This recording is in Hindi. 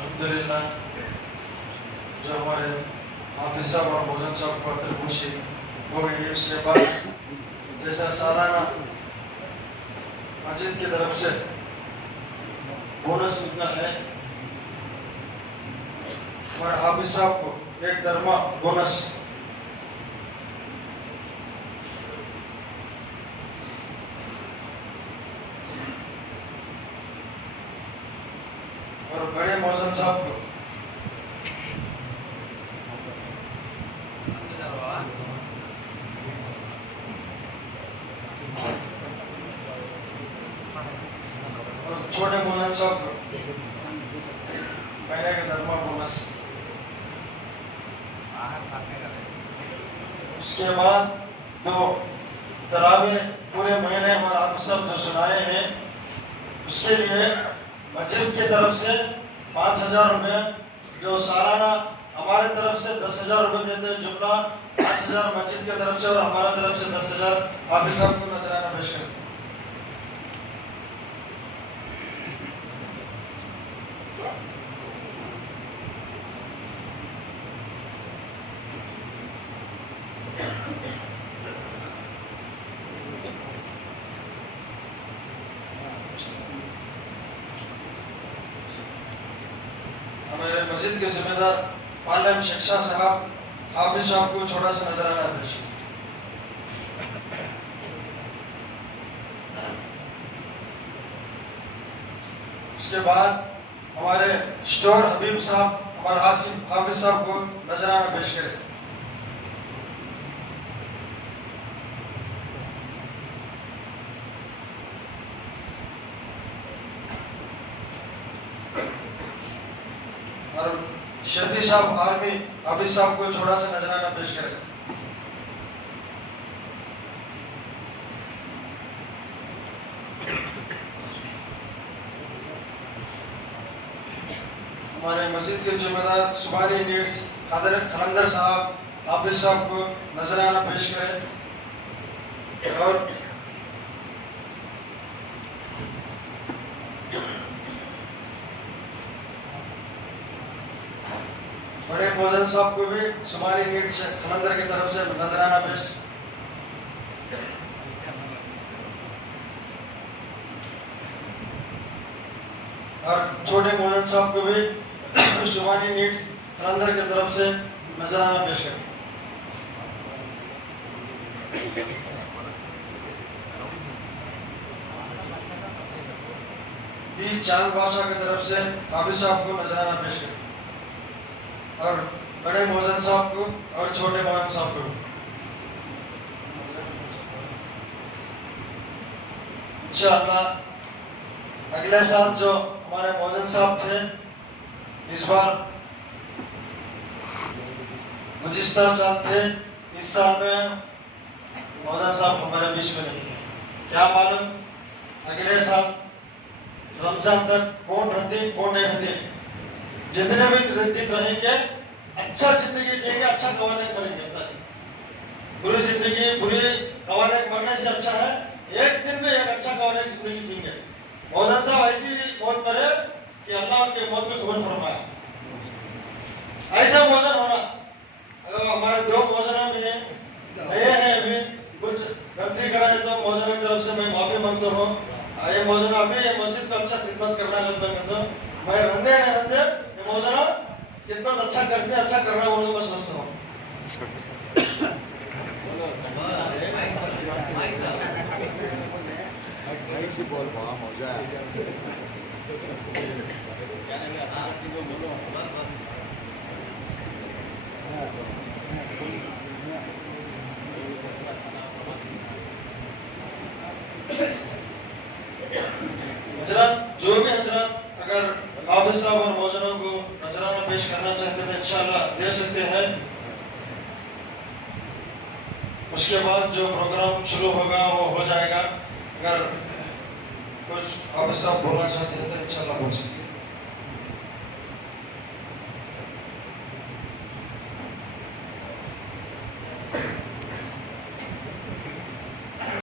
अल्हम्दुलिल्लाह जो हमारे हाफिज साहब और मोहसिन साहब को अतरपुशी हो गई है। इसके बाद जैसा सालाना मस्जिद की तरफ से बोनस मिलता है, हमारे हाफिज साहब को एक दरमा बोनस और बड़े मोहसिन साहब को और छोटे मोहसिन साहब को महीने का दरमा बोनस। उसके बाद जो तरावे पूरे महीने हमारे हाफिज साहब जो सुनाए हैं उसके लिए मस्जिद की तरफ से 5,000 रुपये, जो सालाना हमारे तरफ से 10,000 रुपये देते हैं, जुमला 5,000 मस्जिद की तरफ से और हमारा तरफ से 10,000 हाफिज साहब को नजराना पेश करते हैं। हमारे मस्जिद के जिम्मेदार मालम शेख शाह साहब हाफिज साहब को छोटा सा नजराना पेश। उसके बाद हमारे स्टोर हबीब साहब हमारे हाफिज साहब को नजराना पेश करें। और शफी साहब आर्मी हाफिज साहब को छोटा सा नजराना पेश करें। हमारे मस्जिद के जिम्मेदार सुबानी नीड्स खलंदर साहब हाफिज साहब को नजराना पेश करें। और बड़े मोहसिन साहब को भी सुबानी नीड्स खलंदर की तरफ से नजराना पेश। और छोटे मोहन साहब को भी शुभानी नीड्स जलंधर की तरफ से नजराना पेश करें। बी चांद बादशाह की तरफ से हाफिज साहब को नजराना पेश करें और बड़े मोहन साहब को और छोटे मोहन साहब को। इंशाअल्लाह अगले साल जो हमारे मोहन साहब थे, इस बार गुज़िश्ता साल थे, इस साल में मोहन साहब हमारे बीच में नहीं है। क्या मालूम अगले साल रमजान तक कौन रहते कौन नहीं रहते। जितने भी दिन रहेंगे अच्छा जिंदगी जिएंगे, अच्छा कवालेक मरेंगे। बुरी जिंदगी बुरी कवालेक मरने से अच्छा है एक दिन में एक अच्छा कवालेक जिंदगी जिएंगे। मौलाना साहब ऐसी मौत मरे कि अल्लाह उनके मौत को कबूल फरमाए। ऐसा मौजन होना। अगर हमारे दो मौजना में नए हैं, अभी कुछ गलती करा है तो मौजना की तरफ से मैं माफी मांगता हूँ। ये मौजना अभी ये मस्जिद को अच्छा खिदमत करना करता हूँ। मैं रंधे न रंधे ये मौजना खिदमत अच्छा करते अच्छा कर रहा हूँ मैं समझता हूँ। बोल वहाँ मौजा है। हजरत जो भी हजरत अगर हाफिज साहब और मौजनों को नजराना पेश करना चाहते थे इंशाअल्लाह दे सकते हैं। उसके बाद जो प्रोग्राम शुरू होगा वो हो जाएगा। अगर कुछ हाफिज साहब बोलना चाहते हैं तो इंशाअल्लाह बोल सकते हैं।